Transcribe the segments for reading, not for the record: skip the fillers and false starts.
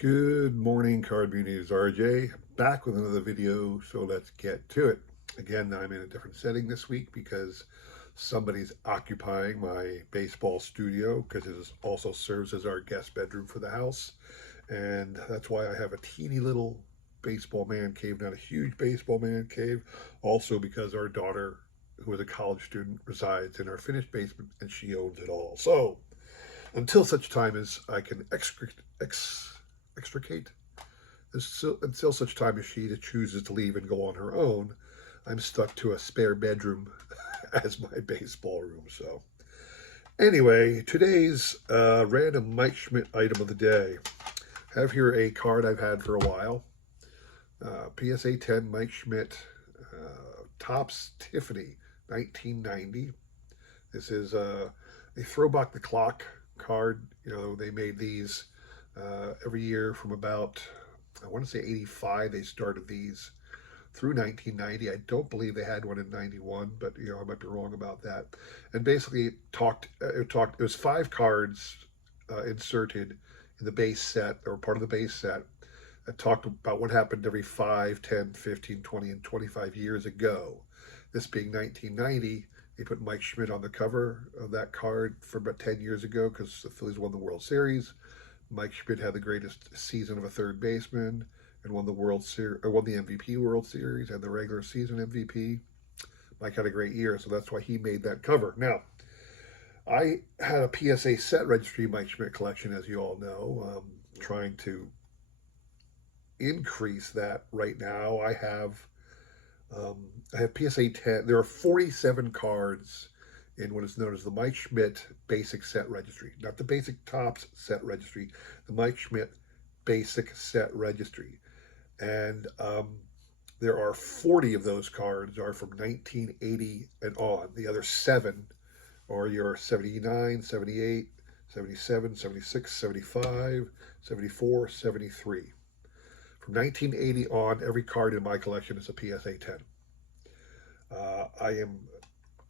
Good morning, Card News RJ. Back with another video, so let's get to it. Again, I'm in a different setting this week because somebody's occupying my baseball studio because it also serves as our guest bedroom for the house. And that's why I have a teeny little baseball man cave, not a huge baseball man cave. Also, because our daughter, who is a college student, resides in our finished basement and she owns it all. So, until such time as I can extricate, until such time as she chooses to leave and go on her own, I'm stuck to a spare bedroom as my baseball room. So, anyway, today's random Mike Schmidt item of the day. I have here a card I've had for a while. PSA 10 Mike Schmidt, Topps Tiffany 1990. This is a throwback the clock card. You know, they made these every year from about, I want to say 85, they started these through 1990. I don't believe they had one in 91, but you know, I might be wrong about that. And basically it was five cards inserted in the base set, or part of the base set, that talked about what happened every 5, 10, 15, 20, and 25 years ago. This being 1990, they put Mike Schmidt on the cover of that card for about 10 years ago because the Phillies won the World Series. Mike Schmidt had the greatest season of a third baseman and won the World Series, or won the MVP World Series and the regular season MVP. Mike had a great year, so that's why he made that cover. Now, I had a PSA set registry Mike Schmidt collection, as you all know, trying to increase that right now. I have PSA 10. There are 47 cards in what is known as the Mike Schmidt Basic Set Registry, not the Basic Topps Set Registry, the Mike Schmidt Basic Set Registry. And there are 40 of those cards are from 1980 and on. The other seven are your 79, 78, 77, 76, 75, 74, 73. From 1980 on, every card in my collection is a PSA 10. I am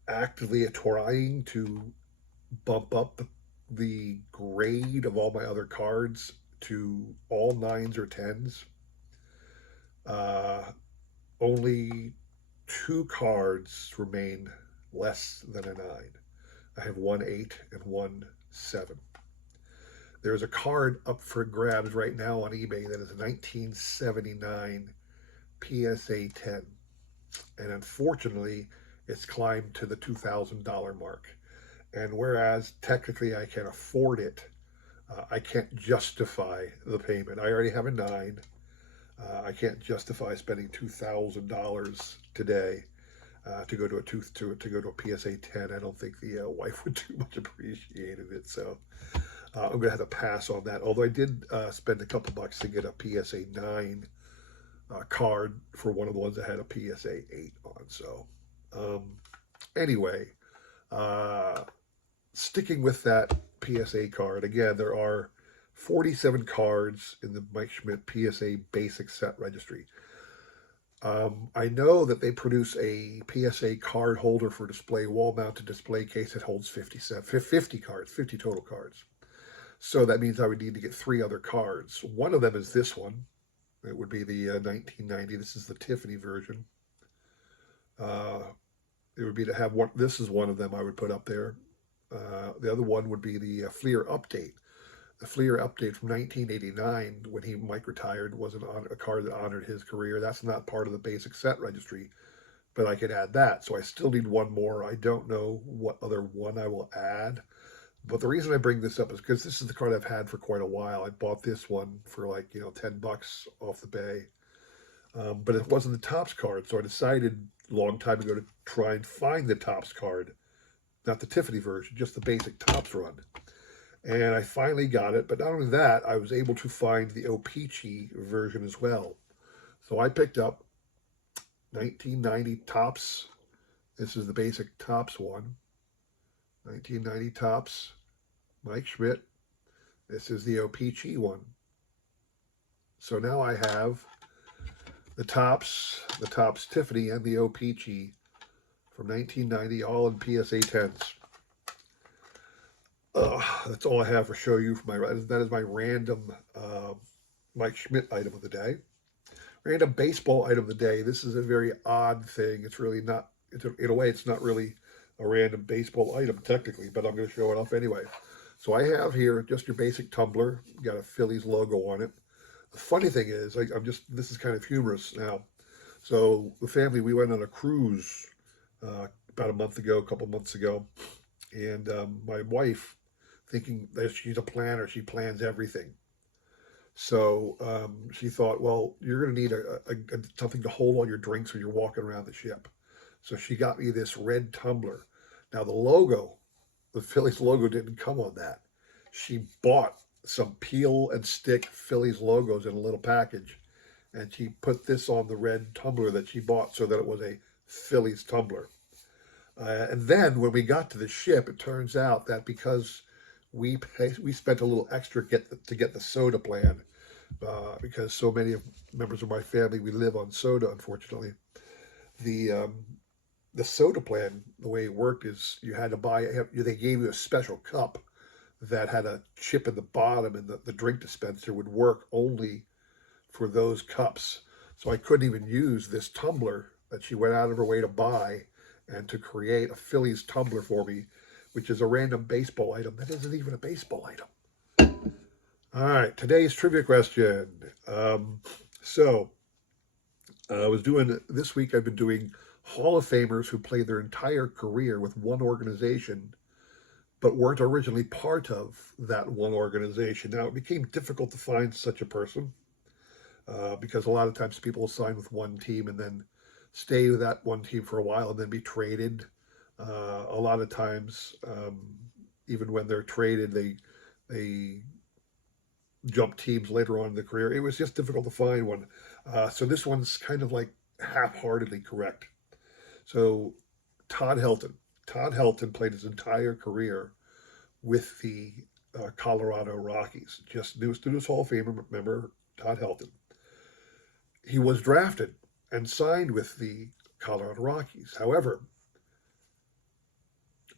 actively trying to bump up the grade of all my other cards to all nines or tens. Uh, Only two cards remain less than a nine. I have one eight and one seven. There's a card up for grabs right now on eBay that is a 1979 PSA 10. And unfortunately, it's climbed to the $2,000 mark. And whereas technically I can afford it, I can't justify the payment. I already have a nine. I can't justify spending $2,000 today to go to a PSA 10. I don't think the wife would too much appreciate it. So I'm going to have to pass on that. Although I did spend a couple bucks to get a PSA 9 card for one of the ones that had a PSA 8 on. So um, anyway, uh, sticking with that PSA card, again, there are 47 cards in the Mike Schmidt PSA Basic Set Registry. I know that they produce a PSA card holder for display, wall mounted display case that holds 50 cards, 50 total cards. So that means I would need to get three other cards. One of them is this one. It would be the 1990. This is the Tiffany version. Uh, it would be to have one. This is one of them I would put up there. The other one would be the Fleer Update. The Fleer Update from 1989, when Mike retired, was a card that honored his career. That's not part of the basic set registry, but I could add that. So I still need one more. I don't know what other one I will add. But the reason I bring this up is because this is the card I've had for quite a while. I bought this one for like, $10 off the bay. But it wasn't the Topps card, so I decided a long time ago to try and find the Topps card, not the Tiffany version, just the basic Topps run. And I finally got it, but not only that, I was able to find the O-Pee-Chee version as well. So I picked up 1990 Topps. This is the basic Topps one. 1990 Topps, Mike Schmidt. This is the O-Pee-Chee one. So now I have the Topps Tiffany, and the O-Pee-Chee from 1990, all in PSA 10s. That's all I have for show you. That is my random Mike Schmidt item of the day. Random baseball item of the day. This is a very odd thing. It's really not, in a way, it's not really a random baseball item technically, but I'm going to show it off anyway. So I have here just your basic tumbler. Got a Phillies logo on it. The funny thing is, this is kind of humorous now. So the family, we went on a cruise about a couple months ago, and my wife, thinking that she's a planner, she plans everything. So she thought, well, you're going to need something to hold all your drinks when you're walking around the ship. So she got me this red tumbler. Now the logo, the Phillies logo didn't come on that. She bought some peel and stick Phillies logos in a little package, and she put this on the red tumbler that she bought so that it was a Phillies tumbler. And then when we got to the ship, it turns out that because we spent a little extra to get the soda plan, because so many members of my family, we live on soda, unfortunately. The soda plan, the way it worked is you had to they gave you a special cup that had a chip in the bottom, and the drink dispenser would work only for those cups. So I couldn't even use this tumbler that she went out of her way to buy and to create a Phillies tumbler for me, which is a random baseball item that isn't even a baseball item. All right, today's trivia question. This week I've been doing Hall of Famers who played their entire career with one organization, but weren't originally part of that one organization. Now, it became difficult to find such a person because a lot of times people will sign with one team and then stay with that one team for a while and then be traded. A lot of times, even when they're traded, they jump teams later on in the career. It was just difficult to find one. So this one's kind of like half-heartedly correct. So Todd Helton. Todd Helton played his entire career with the Colorado Rockies. Just newest Hall of Fame member, Todd Helton. He was drafted and signed with the Colorado Rockies. However,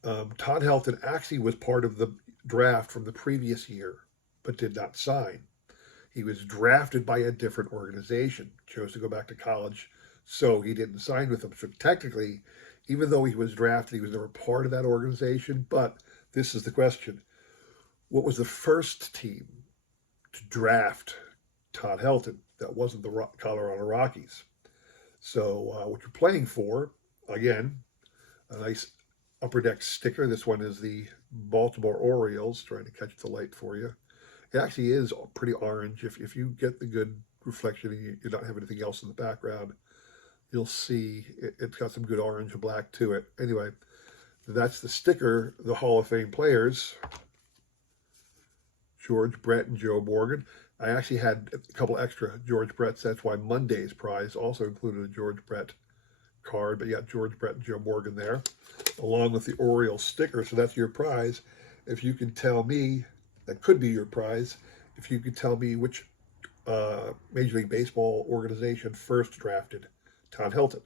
Todd Helton actually was part of the draft from the previous year, but did not sign. He was drafted by a different organization, chose to go back to college, so he didn't sign with them. So technically, even though he was drafted, he was never part of that organization. But this is the question. What was the first team to draft Todd Helton that wasn't the Colorado Rockies? So what you're playing for, again, a nice Upper Deck sticker. This one is the Baltimore Orioles, trying to catch the light for you. It actually is pretty orange. If you get the good reflection and you don't have anything else in the background, you'll see it's got some good orange and black to it. Anyway, that's the sticker, the Hall of Fame players, George Brett and Joe Morgan. I actually had a couple extra George Bretts. That's why Monday's prize also included a George Brett card. But yeah, George Brett and Joe Morgan there, along with the Orioles sticker. So that's your prize. If you can tell me, that could be your prize, if you could tell me which Major League Baseball organization first drafted Todd Helton.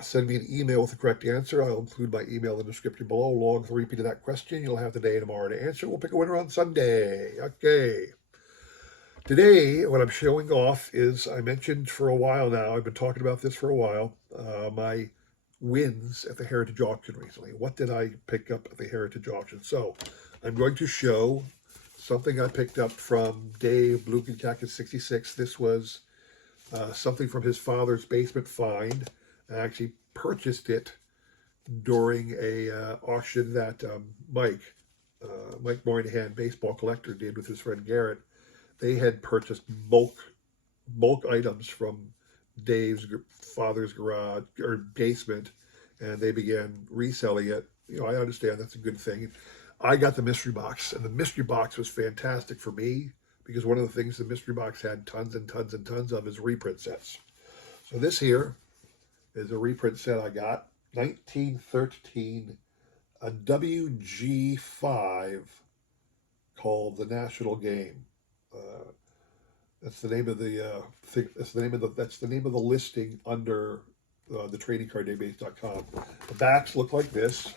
Send me an email with the correct answer. I'll include my email in the description below, along with a repeat of that question. You'll have the day and tomorrow to answer. We'll pick a winner on Sunday. Okay. Today, what I'm showing off is, I mentioned for a while now, I've been talking about this for a while, my wins at the Heritage Auction recently. What did I pick up at the Heritage Auction? So, I'm going to show something I picked up from Dave Bluken Jacket 66. This was something from his father's basement find. I actually purchased it during a auction that Mike Moynihan, baseball collector, did with his friend Garrett. They had purchased bulk items from Dave's father's garage or basement, and they began reselling it. You know, I understand that's a good thing. I got the mystery box, and the mystery box was fantastic for me because one of the things the mystery box had tons and tons and tons of is reprint sets. So this here is a reprint set I got, 1913, a WG5 called The National Game. That's the name of the thing. That's the name of the listing under the tradingcarddatabase.com. The backs look like this.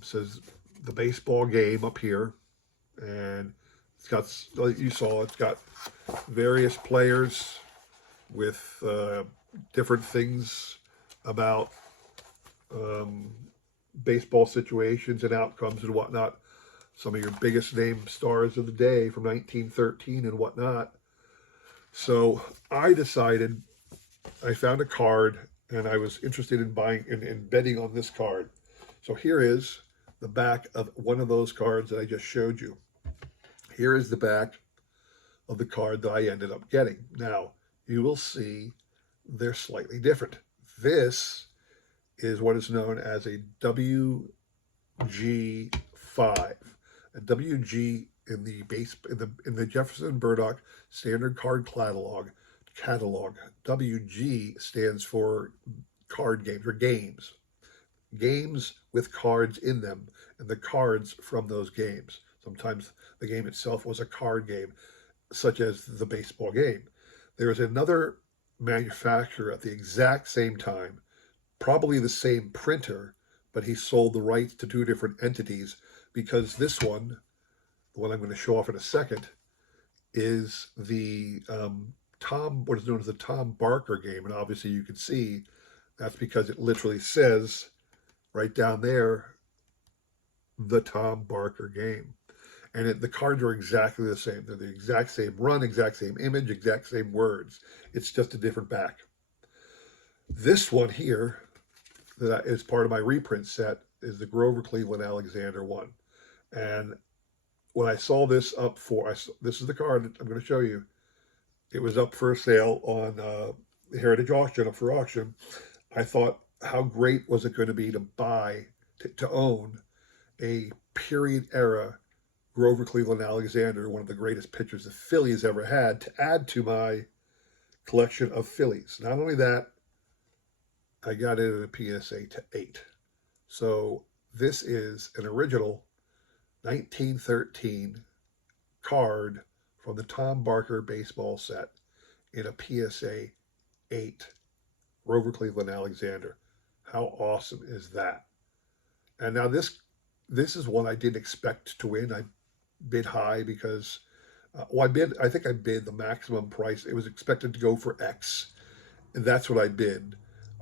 Says the baseball game up here, and It's got, like you saw, it's got various players with different things about baseball situations and outcomes and whatnot. Some of your biggest name stars of the day from 1913 and whatnot. So I decided, I found a card and I was interested in buying and betting on this card. So here is the back of one of those cards that I just showed you. Here is the back of the card that I ended up getting. Now, you will see they're slightly different. This is what is known as a WG5. A WG in the Jefferson Burdock Standard Card Catalog. WG stands for card games or games. Games with cards in them and the cards from those games. Sometimes the game itself was a card game, such as the baseball game. There is another manufacturer at the exact same time, probably the same printer, but he sold the rights to two different entities because this one, the one I'm going to show off in a second, is the what is known as the Tom Barker game. And obviously you can see that's because it literally says right down there, the Tom Barker game. And the cards are exactly the same. They're the exact same run, exact same image, exact same words. It's just a different back. This one here, that is part of my reprint set, is the Grover Cleveland Alexander one. And when I saw this up for, this is the card I'm going to show you. It was up for sale on Heritage Auction, up for auction. I thought, how great was it going to be to buy, to own a period era Grover Cleveland Alexander, one of the greatest pitchers the Phillies ever had, to add to my collection of Phillies. Not only that, I got it at a PSA to 8. So this is an original 1913 card from the Tom Barker baseball set in a PSA 8 Grover Cleveland Alexander. How awesome is that? And now this is one I didn't expect to win. I bid high because, I think I bid the maximum price. It was expected to go for X, and that's what I bid.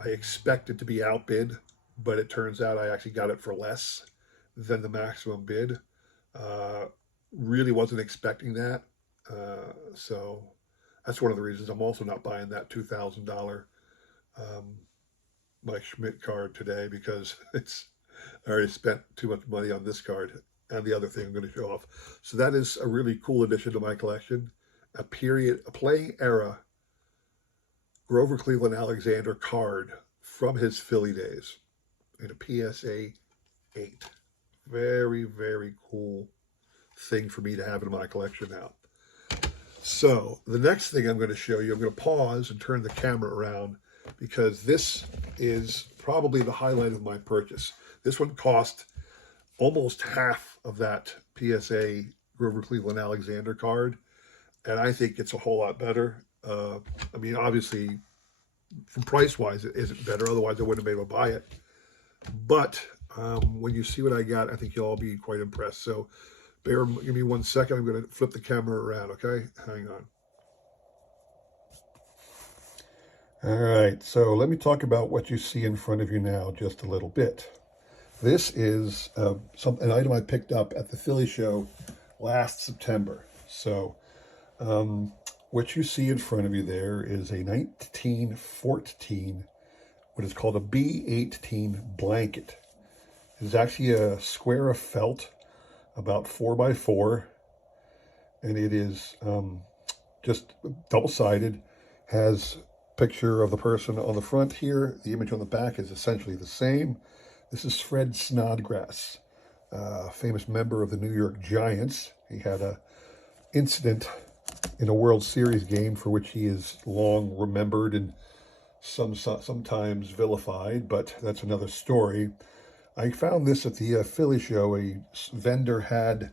I expected to be outbid, but it turns out I actually got it for less than the maximum bid. Really wasn't expecting that. So that's one of the reasons I'm also not buying that $2,000 Mike Schmidt card today, because I already spent too much money on this card and the other thing I'm going to show off. So that is a really cool addition to my collection. A playing era Grover Cleveland Alexander card from his Philly days in a PSA 8. Very, very cool thing for me to have in my collection now. So the next thing I'm going to show you, I'm going to pause and turn the camera around because this is probably the highlight of my purchase. This one cost almost half of that PSA Grover Cleveland Alexander card, and I think it's a whole lot better. I mean, obviously, from price-wise, it isn't better. Otherwise, I wouldn't have been able to buy it. But when you see what I got, I think you'll all be quite impressed. So give me 1 second. I'm going to flip the camera around, okay? Hang on. All right, so let me talk about what you see in front of you now just a little bit. This is an item I picked up at the Philly show last September. So what you see in front of you there is a 1914, what is called a B-18 blanket. It's actually a square of felt, about 4x4, and it is just double-sided, has a picture of the person on the front here. The image on the back is essentially the same. This is Fred Snodgrass, a famous member of the New York Giants. He had an incident in a World Series game for which he is long remembered and sometimes vilified, but that's another story. I found this at the Philly show. A vendor had,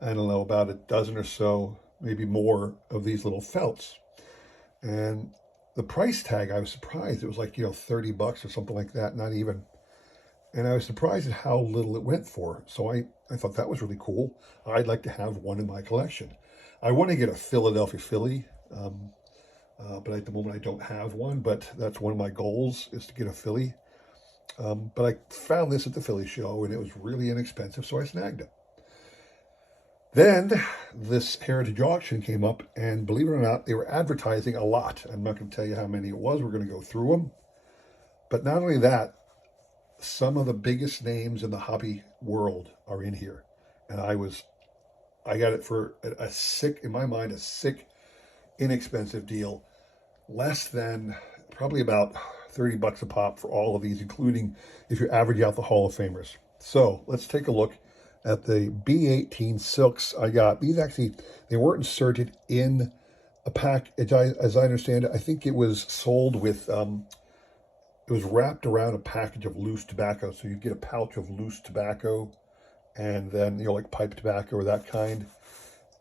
I don't know, about a dozen or so, maybe more, of these little felts. And the price tag, I was surprised. It was like, $30 or something like that, not even. And I was surprised at how little it went for. So I thought that was really cool. I'd like to have one in my collection. I want to get a Philadelphia Philly, but at the moment I don't have one. But that's one of my goals, is to get a Philly. But I found this at the Philly show, and it was really inexpensive, so I snagged it. Then this Heritage auction came up, and believe it or not, they were advertising a lot. I'm not going to tell you how many it was. We're going to go through them. But not only that, some of the biggest names in the hobby world are in here. And I got it for a sick, in my mind, a sick, inexpensive deal. Less than probably about 30 bucks a pop for all of these, including if you average out the Hall of Famers. So let's take a look at the B18 Silks I got. These actually, they weren't inserted in a pack, as I understand it. I think it was sold with, it was wrapped around a package of loose tobacco. So you get a pouch of loose tobacco, and then, you know, like pipe tobacco or that kind.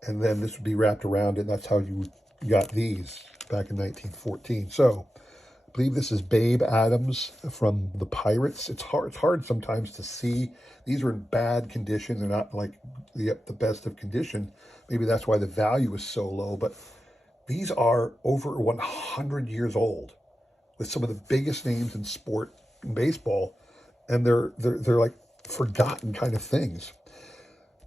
And then this would be wrapped around it. And that's how you got these back in 1914. So I believe this is Babe Adams from the Pirates. It's hard sometimes to see. These are in bad condition. They're not like the best of condition. Maybe that's why the value is so low. But these are over 100 years old, with some of the biggest names in sport and baseball, and they're like forgotten kind of things.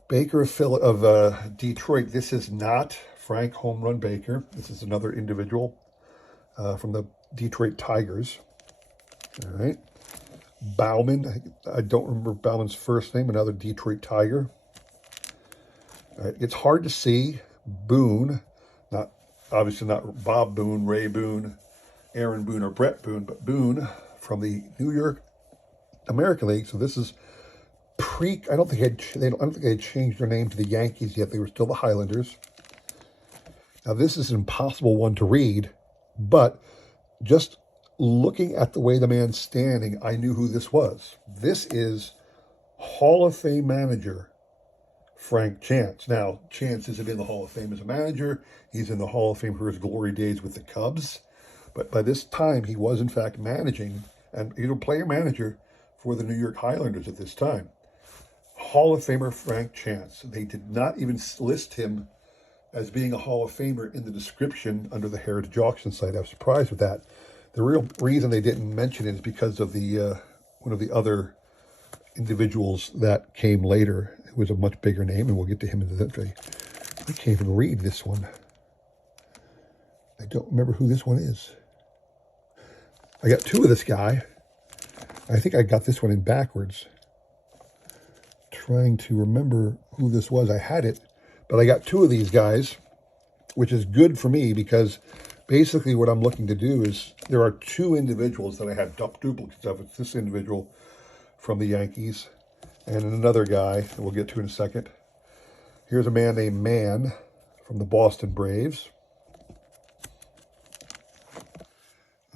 Baker of Detroit. This is not Frank Home Run Baker. This is another individual from the Detroit Tigers. All right. Bauman. I don't remember Bauman's first name. Another Detroit Tiger. All right. It's hard to see. Boone. Obviously not Bob Boone, Ray Boone, Aaron Boone, or Brett Boone, but Boone from the New York American League. So this is I don't think they had changed their name to the Yankees yet. They were still the Highlanders. Now this is an impossible one to read, but just looking at the way the man's standing, I knew who this was. This is Hall of Fame manager Frank Chance. Now, Chance isn't in the Hall of Fame as a manager. He's in the Hall of Fame for his glory days with the Cubs. But by this time, he was in fact managing, and he was a player manager for the New York Highlanders at this time. Hall of Famer Frank Chance. They did not even list him as being a Hall of Famer in the description under the Heritage Auction site. I was surprised with that. The real reason they didn't mention it is because of the one of the other individuals that came later. It was a much bigger name, and we'll get to him in the day. I can't even read this one. I don't remember who this one is. I got two of this guy. I think I got this one in backwards. Trying to remember who this was. I had it, but I got two of these guys, which is good for me because basically what I'm looking to do is there are two individuals that I have duplicates of. It's this individual from the Yankees and another guy that we'll get to in a second. Here's a man named Mann from the Boston Braves.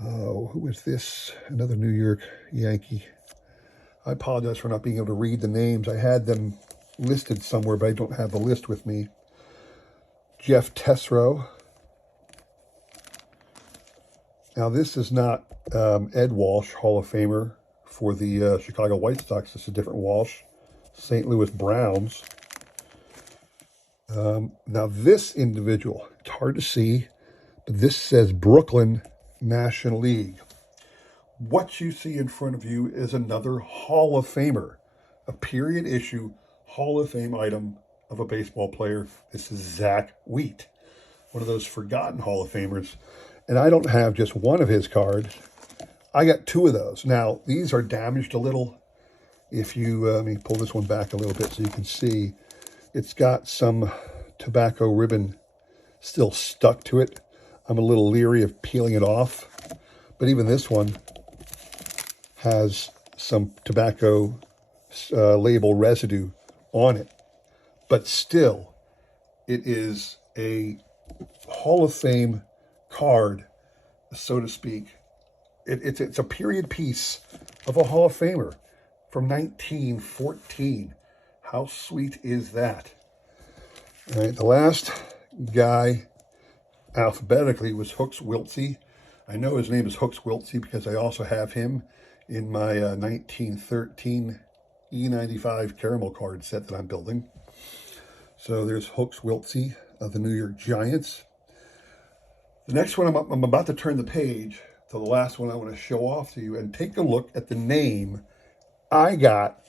Oh, who is this? Another New York Yankee. I apologize for not being able to read the names. I had them listed somewhere, but I don't have the list with me. Jeff Tesreau. Now, this is not Ed Walsh, Hall of Famer for the Chicago White Sox. This is a different Walsh. St. Louis Browns. Now, this individual, it's hard to see, but this says Brooklyn National League. What you see in front of you is another Hall of Famer, a period issue Hall of Fame item of a baseball player. This is Zach Wheat, one of those forgotten Hall of Famers. And I don't have just one of his cards. I got two of those. Now, these are damaged a little. If you, let me pull this one back a little bit so you can see. It's got some tobacco ribbon still stuck to it. I'm a little leery of peeling it off. But even this one has some tobacco label residue on it. But still, it is a Hall of Fame card, so to speak. It's a period piece of a Hall of Famer from 1914. How sweet is that? All right, the last guy alphabetically was Hooks Wiltse. I know his name is Hooks Wiltse because I also have him in my 1913 E95 caramel card set that I'm building. So there's Hooks Wiltse of the New York Giants. The next one, I'm about to turn the page to the last one I want to show off to you and take a look at the name I got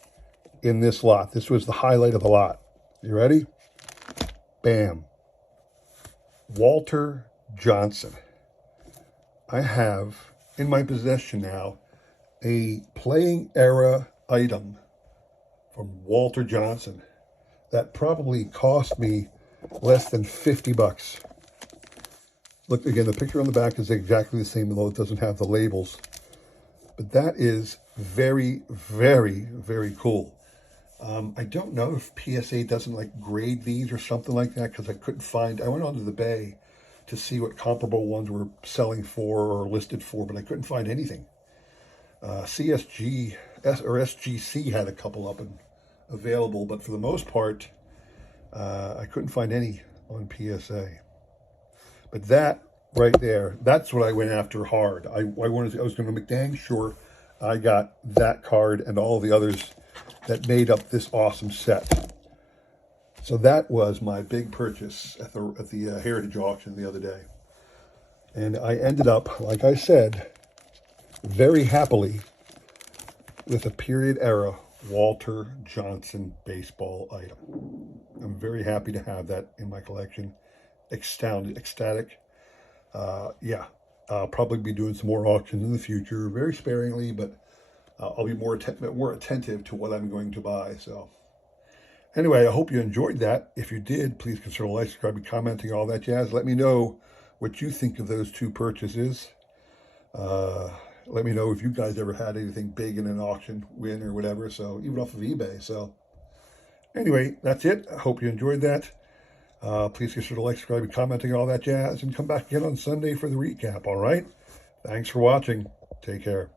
in this lot. This was the highlight of the lot. You ready? Bam. Walter Johnson. I have in my possession now a playing era item from Walter Johnson that probably cost me less than 50 bucks. Look, again, the picture on the back is exactly the same, although it doesn't have the labels. But that is very, very, very cool. I don't know if PSA doesn't like grade these or something like that, because I couldn't find, I went onto the Bay to see what comparable ones were selling for or listed for, but I couldn't find anything. CSG or SGC had a couple up and available, but for the most part, I couldn't find any on PSA. But that right there, that's what I went after hard. I was going to make dang sure I got that card and all the others that made up this awesome set. So that was my big purchase at the Heritage Auction the other day. And I ended up, like I said, very happily with a period era Walter Johnson baseball item. I'm very happy to have that in my collection. Ecstatic. Yeah, I'll probably be doing some more auctions in the future, very sparingly, but I'll be more attentive to what I'm going to buy. So anyway, I hope you enjoyed that. If you did, please consider liking, subscribing, commenting, all that jazz. Let me know what you think of those two purchases. Let me know if you guys ever had anything big in an auction win or whatever. So even off of eBay. So anyway, that's it. I hope you enjoyed that. Please consider liking, subscribing, commenting, all that jazz, and come back again on Sunday for the recap, all right? Thanks for watching. Take care.